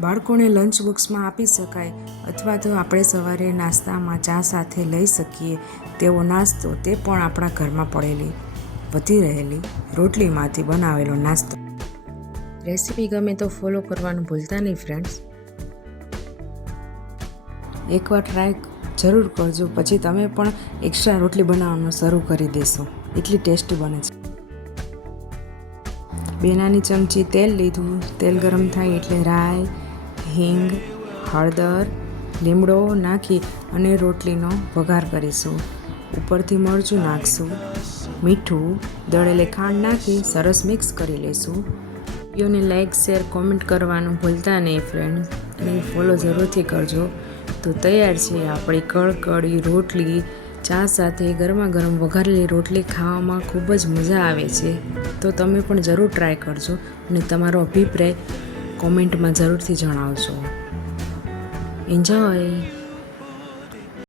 બાળકોને લંચ બોક્સમાં આપી શકાય અથવા તો આપણે સવારે નાસ્તામાં ચા સાથે લઈ શકીએ તેવો નાસ્તો, તે પણ આપણા ઘરમાં પડેલી વધી રહેલી રોટલીમાંથી બનાવેલો નાસ્તો. રેસીપી ગમે તો ફોલો કરવાનું ભૂલતા નહીં ફ્રેન્ડ્સ. એકવાર ટ્રાય જરૂર કરજો, પછી તમે પણ એક્સ્ટ્રા રોટલી બનાવવાનું શરૂ કરી દેશો. એટલી ટેસ્ટી બને છે. 2 નાની ચમચી તેલ લીધું. તેલ ગરમ થાય એટલે રાઈ, હિંગ, હળદર, લીમડો નાખી અને રોટલીનો વઘાર કરીશું. ઉપરથી મરચું નાખશું, મીઠું, દળેલી ખાંડ નાખી સરસ મિક્સ કરી લઈશું. વિડીયોને લાઇક, શેર, કોમેન્ટ કરવાનું ભૂલતા નહીં ફ્રેન્ડ્સ, અને ફોલો જરૂરથી કરજો. તો તૈયાર છે આપણી કડકડી રોટલી. ચા સાથે ગરમા ગરમ વઘારેલી રોટલી ખાવામાં ખૂબ જ મજા આવે છે. તો તમે પણ જરૂર ટ્રાય કરજો અને તમારો અભિપ્રાય કોમેન્ટમાં જરૂરથી જણાવજો. એન્જોય.